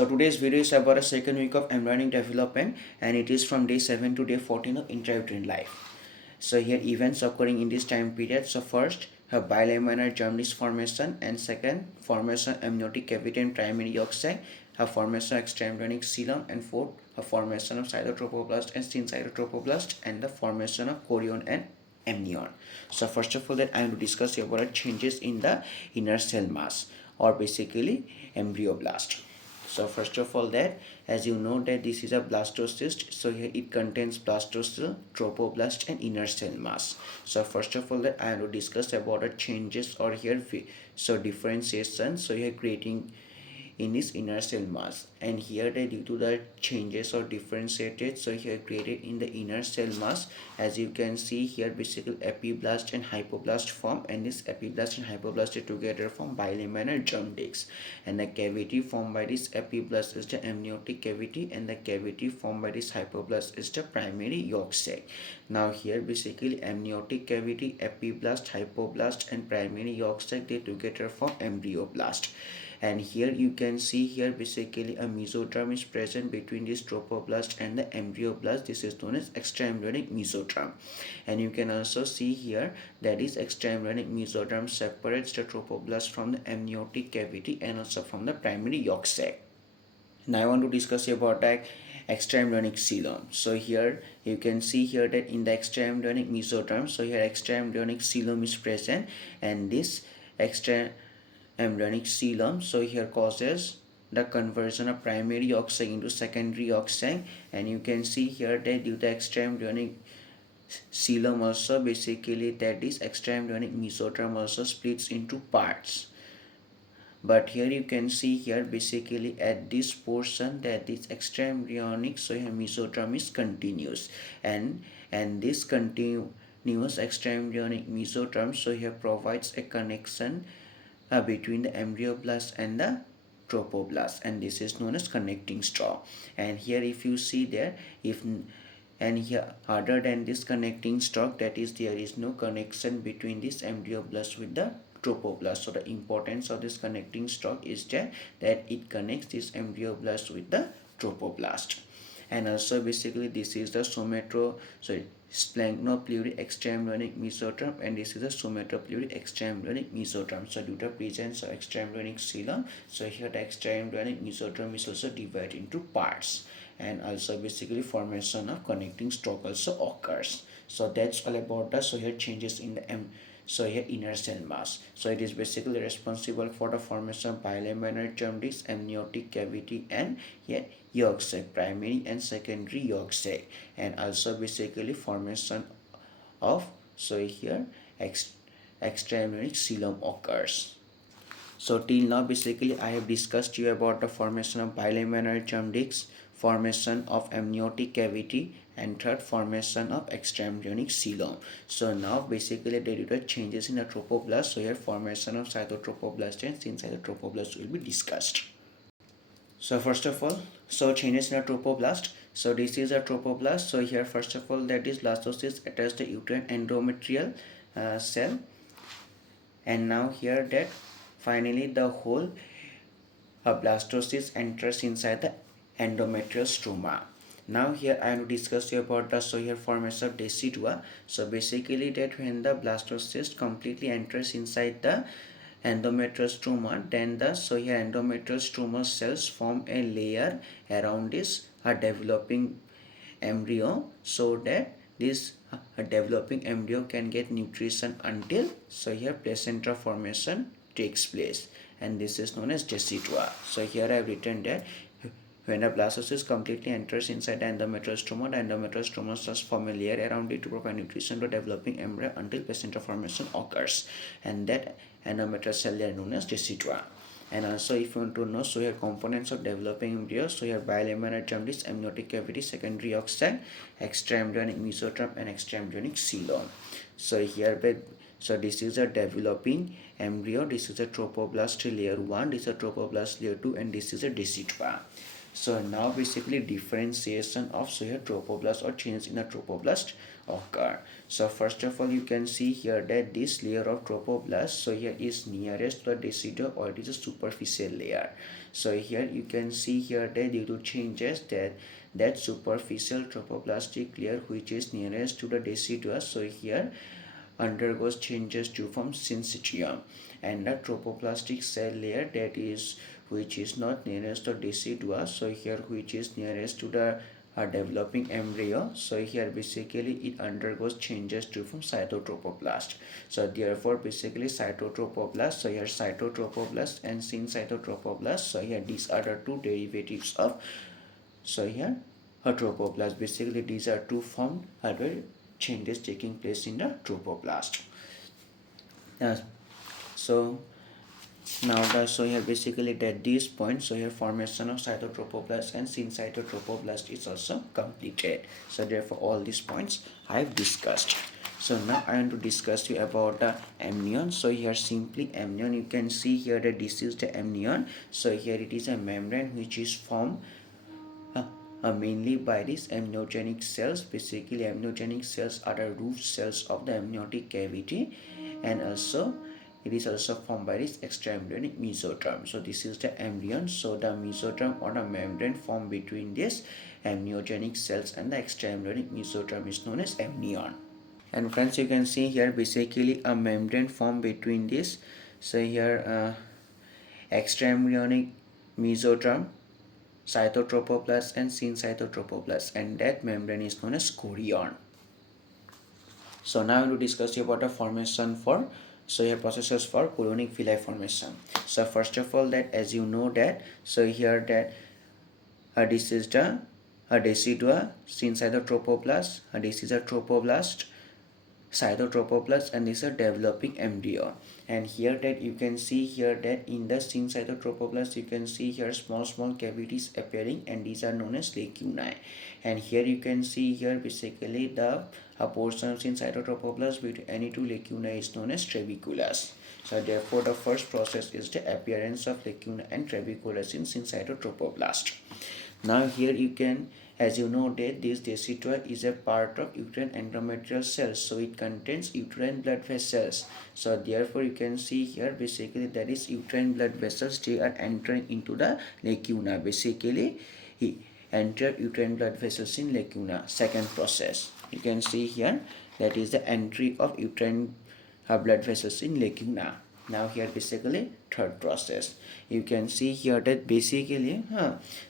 So today's video is about a second week of embryonic development, and it is from day 7 to day 14 of intrauterine life. So here events occurring in this time period. So first, her bilaminar germ disc formation, and second, formation of amniotic cavity and primary yolk sac, her formation of extraembryonic coelom, and fourth, her formation of cytotrophoblast and syncytotrophoblast, and the formation of chorion and amnion. So first of all, that I am to discuss about changes in the inner cell mass, or basically embryoblast. So first of all, that as you know that this is a blastocyst, so here it contains blastocell, trophoblast and inner cell mass. So first of all, that I am to discuss about the changes or here so differentiation. So here creating in this inner cell mass, and here they due to the changes or differentiated, so here created in the inner cell mass. As you can see here, basically epiblast and hypoblast form, and this epiblast and hypoblast together form bilaminar germ disc, and the cavity formed by this epiblast is the amniotic cavity, and the cavity formed by this hypoblast is the primary yolk sac. Now here basically amniotic cavity, epiblast, hypoblast and primary yolk sac, they together form embryoblast. And here you can see here basically a mesoderm is present between this trophoblast and the embryoblast. This is known as extraembryonic mesoderm. And you can also see here that is extraembryonic mesoderm separates the trophoblast from the amniotic cavity and also from the primary yolk sac. Now I want to discuss about the extraembryonic coelom. So here you can see here that in the extraembryonic mesoderm, so here extraembryonic coelom is present, and this extraembryonic coelom, so here causes the conversion of primary yolk sac into secondary yolk sac, and you can see here that due to extraembryonic coelom also basically that this extraembryonic mesoderm also splits into parts. But here you can see here basically at this portion that this extraembryonic, so here mesoderm is continuous, and this continuous extraembryonic mesoderm, so here provides a connection between the embryoblast and the trophoblast, and this is known as connecting straw. And here if you see there, and here other than this connecting stalk, that is there is no connection between this embryoblast with the trophoblast. So the importance of this connecting stalk is that it connects this embryoblast with the trophoblast. And also basically this is the splanchnopleuric extraembryonic mesoderm, and this is the somatopleuric extraembryonic mesoderm. So due to presence of extraembryonic coelom, so here the extraembryonic mesoderm is also divided into parts, and also basically formation of connecting stalk also occurs. So that's all about the here changes in the so here inner cell mass. So it is basically responsible for the formation of bilaminar germ disc, amniotic cavity, and here yolk sac, primary and secondary yolk sac, and also basically formation of so here extraembryonic coelom occurs. So till now basically I have discussed you about the formation of bilaminar germ disc, formation of amniotic cavity, and third formation of extraembryonic coelom. So now basically due to changes in the trophoblast, so here formation of cytotrophoblast and syncytotrophoblast will be discussed. So first of all, so changes in the trophoblast. So this is a trophoblast. So here first of all that is blastocyst attached to uterine endometrial cell, and now here that finally the whole blastocyst enters inside the endometrial stroma. Now here I am to discuss you about the so here formation of decidua. So basically that when the blastocyst completely enters inside the endometrial stroma, then the so here endometrial stroma cells form a layer around this developing embryo, so that this developing embryo can get nutrition until so here placenta formation takes place, and this is known as decidua. So here I have written that when a blastocyst completely enters inside the endometrial stroma cells form a layer around it to provide nutrition to developing embryo until placenta formation occurs, and that endometrial cell layer known as decidua. And also if you want to know, so here components of developing embryo, so here bilaminar germ disc, amniotic cavity, secondary yolk sac, extraembryonic mesoderm, and extraembryonic coelom. So here so this is a developing embryo, this is a trophoblast layer 1, this is a trophoblast layer 2, and this is a decidua. So now basically differentiation of so here trophoblast or change in the trophoblast occur. So first of all, you can see here that this layer of trophoblast, so here is nearest to the deciduous or it is a superficial layer. So here you can see here that due to changes that superficial trophoblastic layer which is nearest to the deciduous, so here undergoes changes to form syncytium, and the tropoplastic cell layer that is which is not nearest to decidua, so here which is nearest to the developing embryo, so here basically it undergoes changes to form cytotropoblast. So therefore basically cytotropoblast, so here cytotropoblast and syncytotropoblast, so here these are the two derivatives of so here a tropoblast. Basically these are two formed changes taking place in the tropoblast. So now so here basically at this point, so here formation of cytotropoblast and syncytotropoblast is also completed. So therefore all these points I have discussed. So now I want to discuss you about the amnion. So here simply amnion, you can see here that this is the amnion. So here it is a membrane which is formed mainly by these amniogenic cells. Basically amniogenic cells are the roof cells of the amniotic cavity, and also it is also formed by this extraembryonic mesoderm. So this is the embryon. So the mesoderm or the membrane formed between this amniogenic cells and the extraembryonic mesoderm is known as amnion. And friends, you can see here basically a membrane formed between this, so here extraembryonic mesoderm, cytotropoblast and syncytotropoblast, and that membrane is known as chorion. So now I will discuss about the formation for so here processes for colonic villi formation. So first of all, that as you know that so here that this is the decidua, syncytotropoblast, this is a tropoblast, cytotropoblast, and this is a developing embryo. And here that you can see here that in the syncytotropoblast you can see here small cavities appearing, and these are known as lacunae. And here you can see here basically the portion of syncytotropoblast with any two lacunae is known as trabeculus. So therefore the first process is the appearance of lacuna and trabeculus in syncytotropoblast. Now here you can, as you know that this decidua is a part of uterine endometrial cells, so it contains uterine blood vessels. So therefore you can see here basically that is uterine blood vessels, they are entering into the lacuna. Basically he enter uterine blood vessels in lacuna. Second process you can see here, that is the entry of uterine blood vessels in lacuna. Now here basically third process you can see here that basically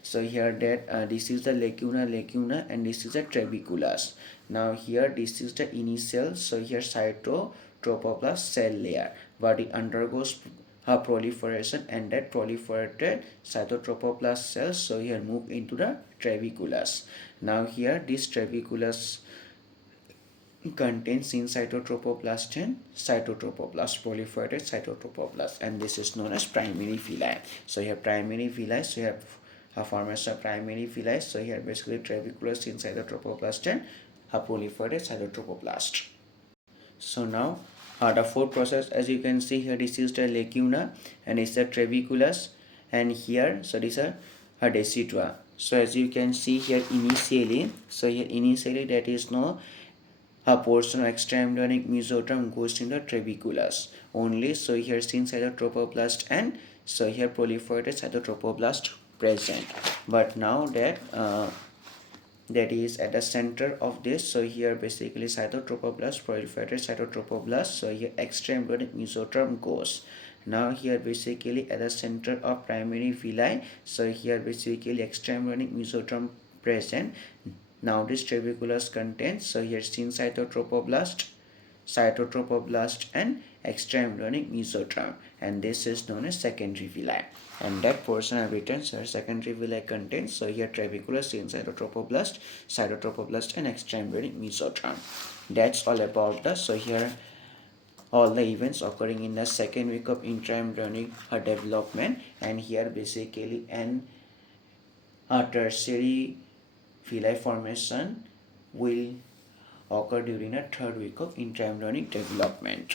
so here that this is the lacuna and this is the trabeculus. Now here this is the initial, so here cytotropoblast cell layer, but it undergoes proliferation, and that proliferated cytotropoblast cells so here move into the trabeculus. Now here this trabeculus contains syncytotropoblast and cytotropoblast, proliferated cytotropoblast, and this is known as primary villi. So here primary villi, so here a formation of primary villi, so here basically trabeculus, syncytotropoblast and a proliferated cytotropoblast. So now the fourth process, as you can see here, this is the lacuna and it's the trabeculus, and here so this is a decidua. So as you can see here initially, so here initially that is no a portion of extraembryonic mesoderm goes in the trabeculus only. So here syncytotropoblast and so here proliferated cytotropoblast present. But now that that is at the center of this, so here basically cytotropoblast, proliferated cytotropoblast, so here extraembryonic mesoderm goes. Now here basically at the center of primary villi, so here basically extraembryonic mesoderm present. Now this trabeculus contains so here syncytotropoblast, cytotropoblast and extraembryonic mesoderm, and this is known as secondary villi, and that portion I have written so secondary villi contains so here trabeculus, syncytotropoblast, cytotropoblast and extraembryonic mesoderm. That's all about the so here all the events occurring in the second week of intraembryonic development, and here basically an tertiary villi formation will occur during a third week of intraembryonic development.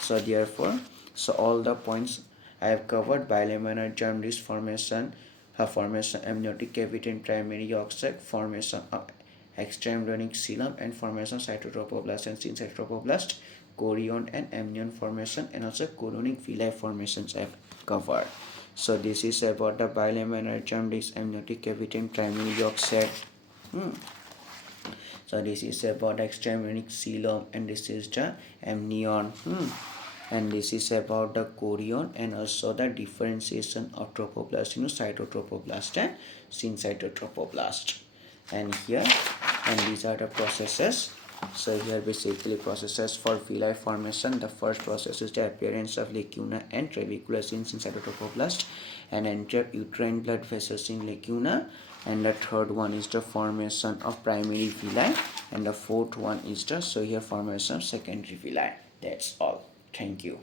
So therefore, so all the points I have covered: bilaminar germ disk formation, her formation amniotic cavity and primary yolk sac, formation of extraembryonic coelom, and formation cytotrophoblast and syncytotrophoblast, chorion and amnion formation, and also colonic villi formations I've covered. So this is about the bilaminar germ disc, amniotic cavity and primary yolk sac. So this is about extraembryonic coelom, and this is the amnion. And this is about the chorion, and also the differentiation of trophoblast into cytotrophoblast and syncytotrophoblast. And here, and these are the processes. So here basically processes for villi formation. The first process is the appearance of lacuna and trabeculus in cytotrophoblast, and intrauterine blood vessels in lacuna. And the third one is the formation of primary villi, and the fourth one is the, so here, formation of secondary villi. That's all. Thank you.